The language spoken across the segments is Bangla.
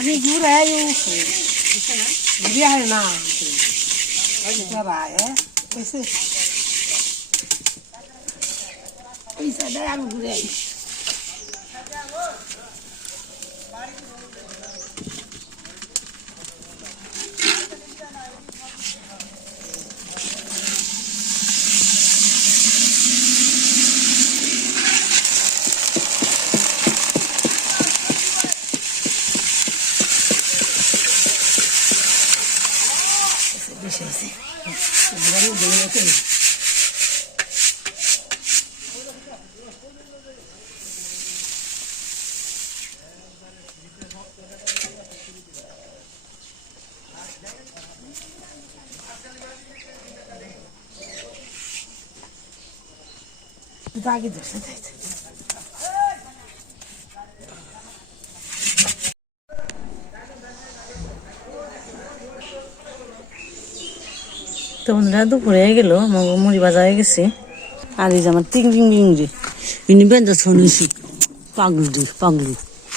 আমি ঘুরাই ঘুরে হয় না পয়সা দেয় আমি ঘুরে আগে ধরছে তো বন্ধুরা দুপুরে হয়ে গেল মুড়ি ভাজা হয়ে গেছে আর এই যে আমার টিং টিং টিং রে ইনি বেঁধে শুনেছি পাগলু রে পাগলু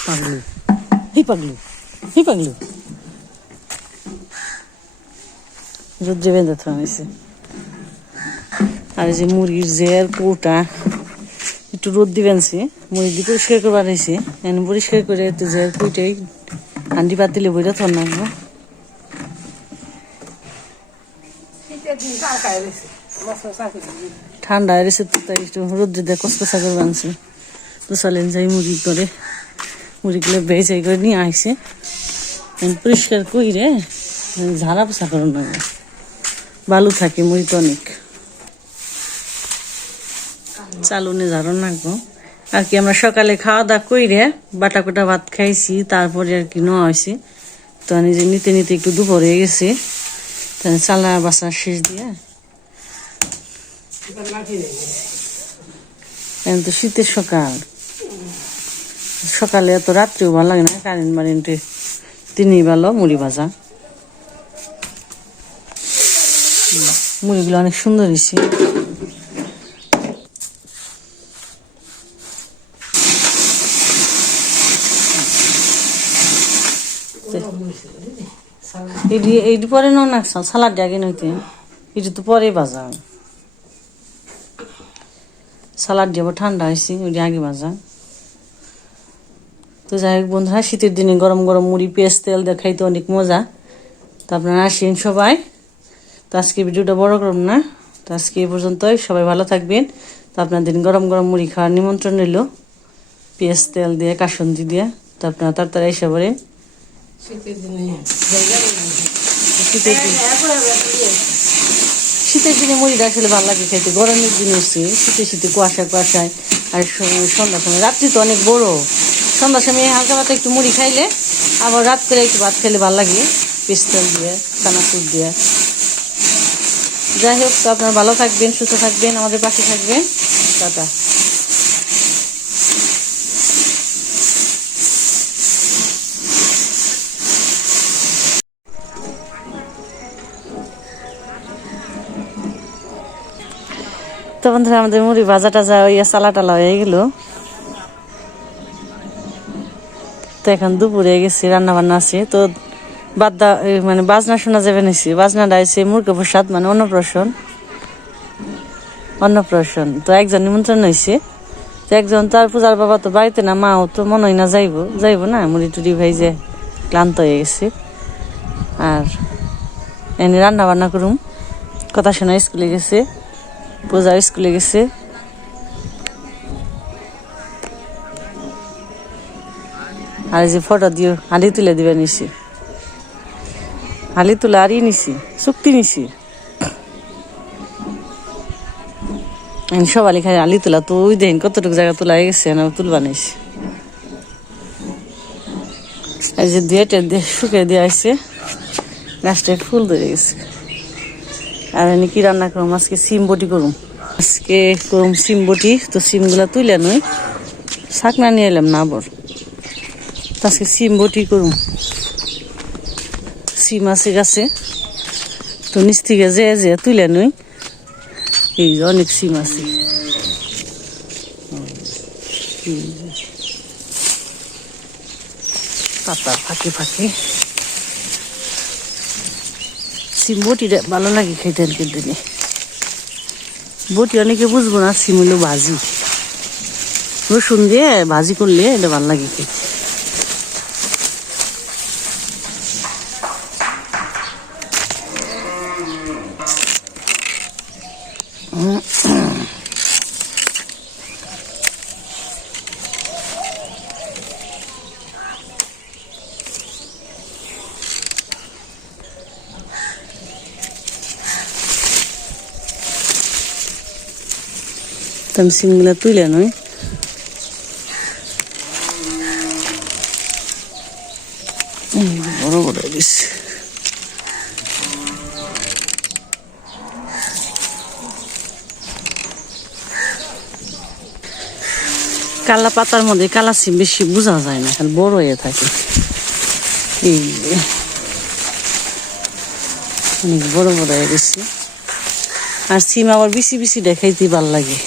পাগলু পাগলু পাগলু রোদ্রে বেঁধে শুনেছি আর এই যে মুরগির জের কৌটা একটু রোদ দিবেনছি মুরগি দিয়ে পরিষ্কার করবার হয়েছে এনে পরিষ্কার করে একটু জের কৌটাই হান্ডি পাতিলে বইটা থর নাকবো ঠান্ডা হয়েছে তো তাই একটু রোদ্রে দিয়ে কসকসা করে বানছি তো চলেন যাই মুরগি করে মুরগিগুলো বেজাই করে নিয়ে আসে পরিষ্কার কইরে ঝাড়া পোছা করুন না বালু থাকে মুড়ি তো অনেক চালুনে ঝাড়ন নাকবো আর কি আমরা সকালে খাওয়া দাওয়া কইরে বাটা কোটা ভাত খাইছি তারপরে আর কি নেওয়া হয়েছে তো নিজে নিতে নিতে একটু দুপুর হয়ে গেছে চালা বাসা শেষ দিয়ে এখন তো শীতের সকালে এত রাত্রেও ভালো লাগে না কারেন্ট মারেন্টে তিনি ভালো মুড়ি ভাজা মুড়িগুলো অনেক সুন্দর হয়েছে এইটি পরে না সালাড আগে নইতে এটি তো পরে ভাজা সালাড দিয়ে ঠান্ডা হয়েছে ওইটি আগে ভাজা তো যাই হোক বন্ধুরা শীতের দিনে গরম গরম মুড়ি পেঁয়াজ তেল দিয়ে খাইতে অনেক মজা তো আপনারা আসেন সবাই তো আজকে ভিডিওটা বড় করব না তো আজকে এই পর্যন্তই সবাই ভালো থাকবেন তো আপনাদের গরম গরম মুড়ি খাওয়ার নিমন্ত্রণ রইল পেঁয়াজ তেল দিয়ে কাসুন্দি দিয়ে তো আপনারা তাড়াতাড়ি এসে পড়েন শীতের দিনে মুড়িটা আসলে ভালো লাগে খাইতে গরমের দিনে হচ্ছে শীতে কুয়াশায় আর সন্ধ্যার সময় রাত্রি তো অনেক বড় সন্ধ্যার সময় হালকা পাতা একটু মুড়ি খাইলে আবার রাত করে একটু ভাত খেলে ভালো লাগে পেস্তেল দিয়ে চানাচুর দিয়ে যাই হোক তো আপনারা ভালো থাকবেন সুস্থ থাকবেন আমাদের পাশে থাকবেন টাটা তো বন্ধুরা আমাদের মুড়ি ভাজা টাজা চালা টালা হয়ে গেল তো এখন দুপুরে গেছি রান্না বান্না আছে তো মানে বাজনা শোনা যাবে নিছি বাজনাটা আছে মুরগি প্রসাদ মানে অন্নপ্রাশন তো একজন নিমন্ত্রণ হয়েছে তো একজন তার পূজার বাবা তো বাড়িতে না মাও তো মনে হয় না যাইব না মুড়ি টুড়ি ভাই যে ক্লান্ত হয়ে গেছে আর এনে রান্না বান্না করুম কথা শোনা স্কুলে গেছে পূজা স্কুলে গেছে আর এই যে ফটো দিয়ে হালি তুলে দিবে নিছি হালি তুলে আরই নিছি চুক্তি নিছি সবাই খালি আলি তোলা তো ওই দেখেন কতটুকু জায়গা তোলা হয়ে গেছে তুলবা নিছি এই যে দিয়ে শুকিয়ে দিয়ে আসছে গাছটায় ফুল ধরে গেছে আর এনে কি রান্না করুম আজকে সিম বটি করুম সিম বটি তো সিমগুলা তুলে নই শাকনা নিয়ে এলাম না আবার তো আজকে সিম বটি করুম সিম আছে গাছে তো নিচ থেকে যে তুলে নই এই অনেক সিম আছে পাতার ফাঁকে ফাঁকে সিম বটিটা ভালো লাগে খাইতে আজকের দিনে। বটি অনেকে বুঝবো না, সিম হলো ভাজি, রসুন দিয়ে ভাজি করলে এটা ভালো লাগে খেতে। আমি সিমগুলা তুলে নই, বড় বড় দিচ্ছে। কালা পাতার মধ্যে কালা সিম বেশি বোঝা যায় না, খালি বড় হয়ে থাকে। এই অনেক বড় বড় হয়ে গেছে। আর সিম আবার বেশি বেশি দেখাইতে ভাল লাগে।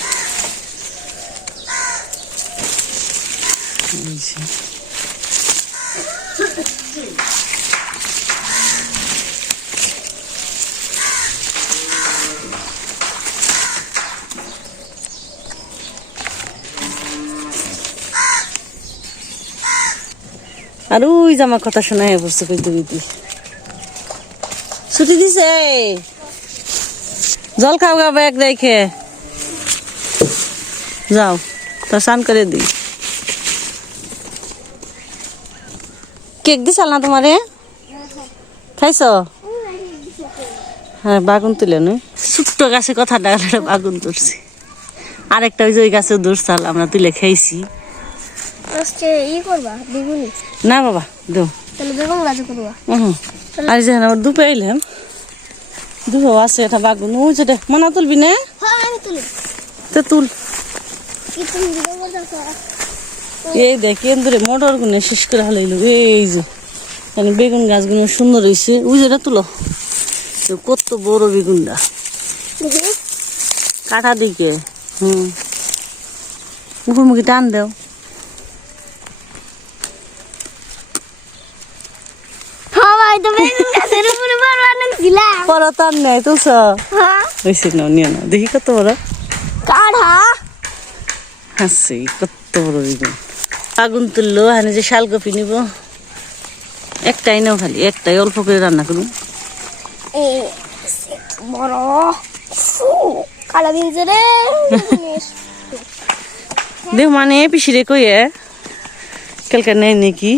আর ওই যে আমার কথা শোনা হয়ে পড়ছে কইতে কইতে। ছুটি দিছে, জল খাও গা ব্যাগ রেখে যাও, তা স্নান করে দিই। কেক দিছাল না তোমারে? খাইছ? হ্যাঁ, বাগুন তুলে নই। ছোট্ট গাছে কথা ডাকলে বাগুন তুলছি। আরেকটা ওই যে ওই গাছে ধরছাল, আমরা তুলে খাইছি। না বাবা দো, আর যে আমার দুপে আইলাম, দুপে আছে এটা বাগুন। ওই যে মানা তুলবি না? তো তুল। এই দেখ কেন্দ্রে মোটর গুনে শেষ করে হালাইল। এই যে বেগুন গাছগুলো সুন্দর হয়েছে। ওই যেটা তুলো, কত বড় বেগুনটা, কাটা দিকে। মুখোমুখি টান দেও। দেখি কত বড় হাসি, কত বড় বেগুন। আগুন তুললো, হানি যে শালকপি নিব, একটাই নাও, খালি একটাই, অল্প করে রান্না করুন। দেখ মানে পিসিরে কইয়ে কালকে নেই নাকি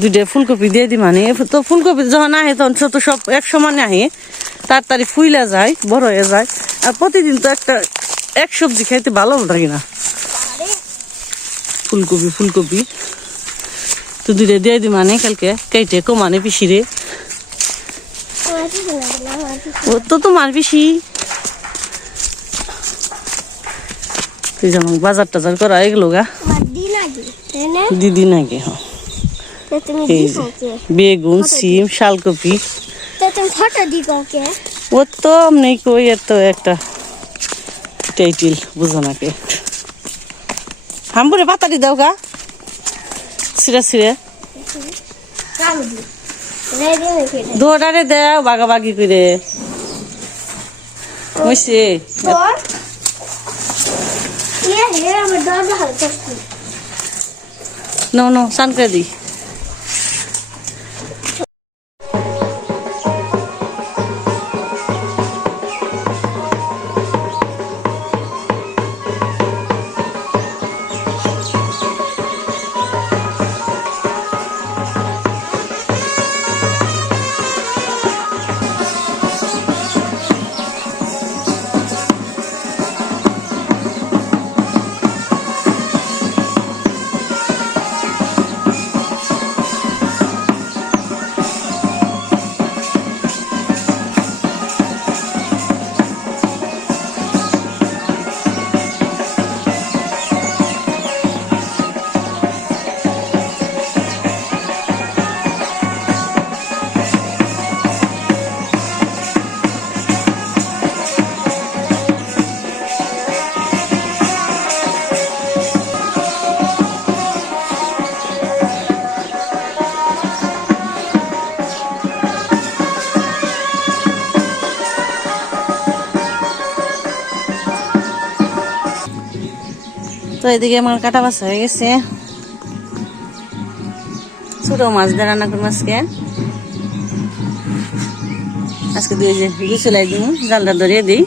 দুইটা ফুলকপি দিয়ে দি। মানে তো ফুলকপি যখন আহে তখন তো সব এক সমানে আহে, তাড়াতাড়ি ফুইলা যায়, বড় হয়ে যায়। আর প্রতিদিন তো এক সবজি খাইতে ভালো লাগে না। ফুলকপি তো দুইটা দিয়ে দি, মানে কালকে কেটে কমানে পিসিরে। ও তো তোমার পিসি। তুই যেমন বাজার টাজার করা এগুলো গা দিদিন আগে। বেগুন, সিম, শালকপি। ও তো এমনি কই, এত একটা টাইটেল বুঝো নাকি। হামপুরে পাতাটি দাও গা, সিরে সিরে দোটারে দেও বাগাবাগি করে। বুঝছি নো স্নান করে দিই। এদিকে আমার কাটা বাছা হয়ে গেছে, ছোট মাছ দিয়ে রান্না করবো আজকে দিয়ে যে গুছলাই দিব, জালটা ধরিয়ে দিই।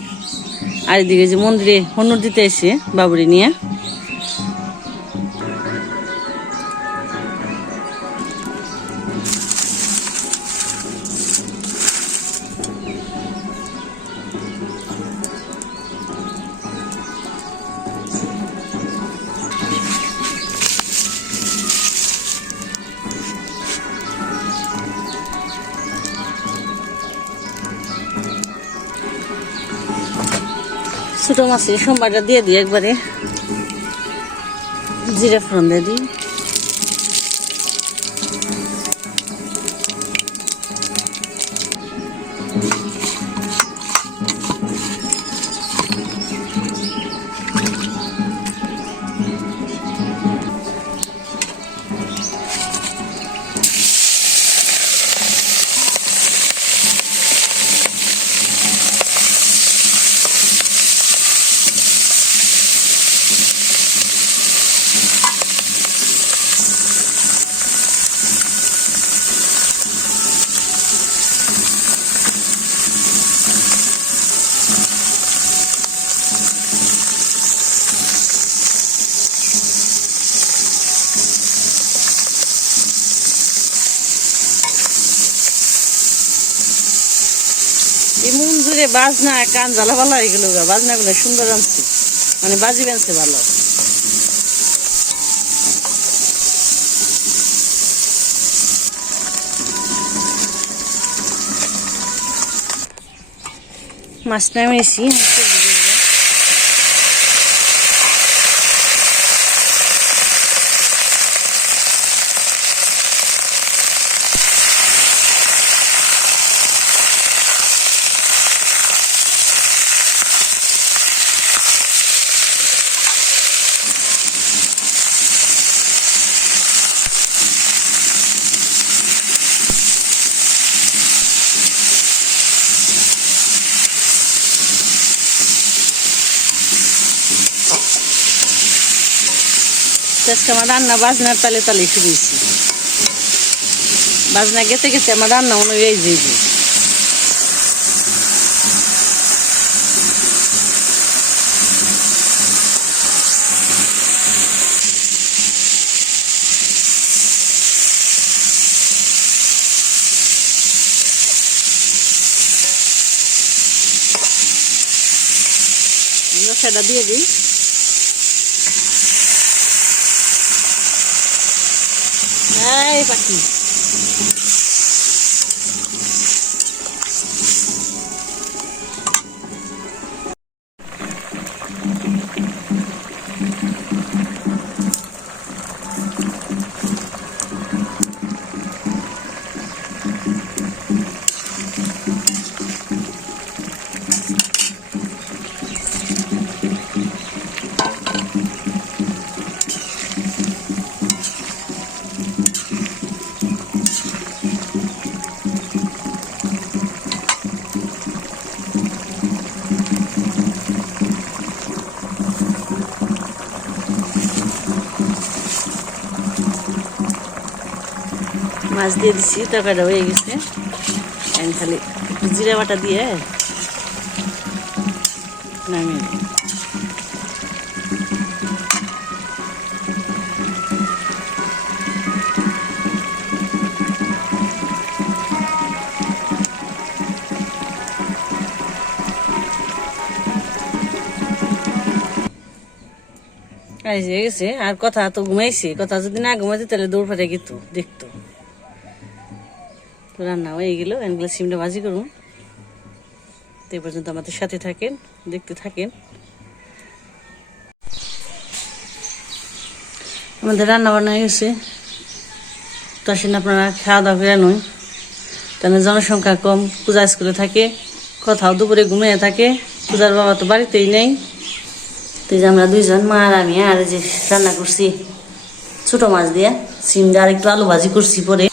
আর এদিকে যে মন্দিরে হনুর দিতে এসে বাবুরি নিয়ে, ছোট মাছের সোমবারটা দিয়ে দিই একবারে, জিরা ফোড়ন দিয়ে দিই। এমন জুড়ে বাজনা কান জ্বালা ভালো হয়ে গেল, বাজনা গুলো সুন্দর আনছে, মানে বাজি বানছে ভালো। মাছ নামিয়েছি, আজকে আমার রান্না বাজনার তালে তালে শুরু হয়েছি, বাজনা গেতে গেতে আমার রান্না মনে হয়ে যাইবে। সেটা দিয়ে দিই, এই পাখি মাছ দিয়ে দিচ্ছি, তরকারিটা হয়ে গেছে। খালি জিরা বাটা দিয়ে নামিয়ে দিই। গেছে আর কথা তো ঘুমাইছে, কথা যদি না ঘুমাইছে তাহলে দৌড় ফাটে গেত দেখতো। রান্না হয়ে গেল, এনগুলো সিমটা ভাজি করুন। তো এই পর্যন্ত আমাদের সাথে থাকেন, দেখতে থাকেন। আমাদের রান্না বান্না হয়ে গেছে, তো আসেন আপনারা খাওয়া দাওয়া করে নয়। তাহলে জনসংখ্যা কম, পূজা স্কুলে থাকে, কোথাও দুপুরে ঘুমিয়ে থাকে, পূজার বাবা তো বাড়িতেই নেই। তো এই যে আমরা দুইজন, মা আর আমি, আর যে রান্না করছি ছোট মাছ দিয়ে সিম দিয়ে, আর একটু আলু ভাজি করছি পরে।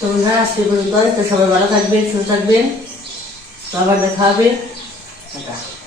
তো বন্ধুরা আজকে পর্যন্ত, তো সবাই ভালো থাকবেন, সুস্থ থাকবেন, তো আবার দেখা হবে। টাটা।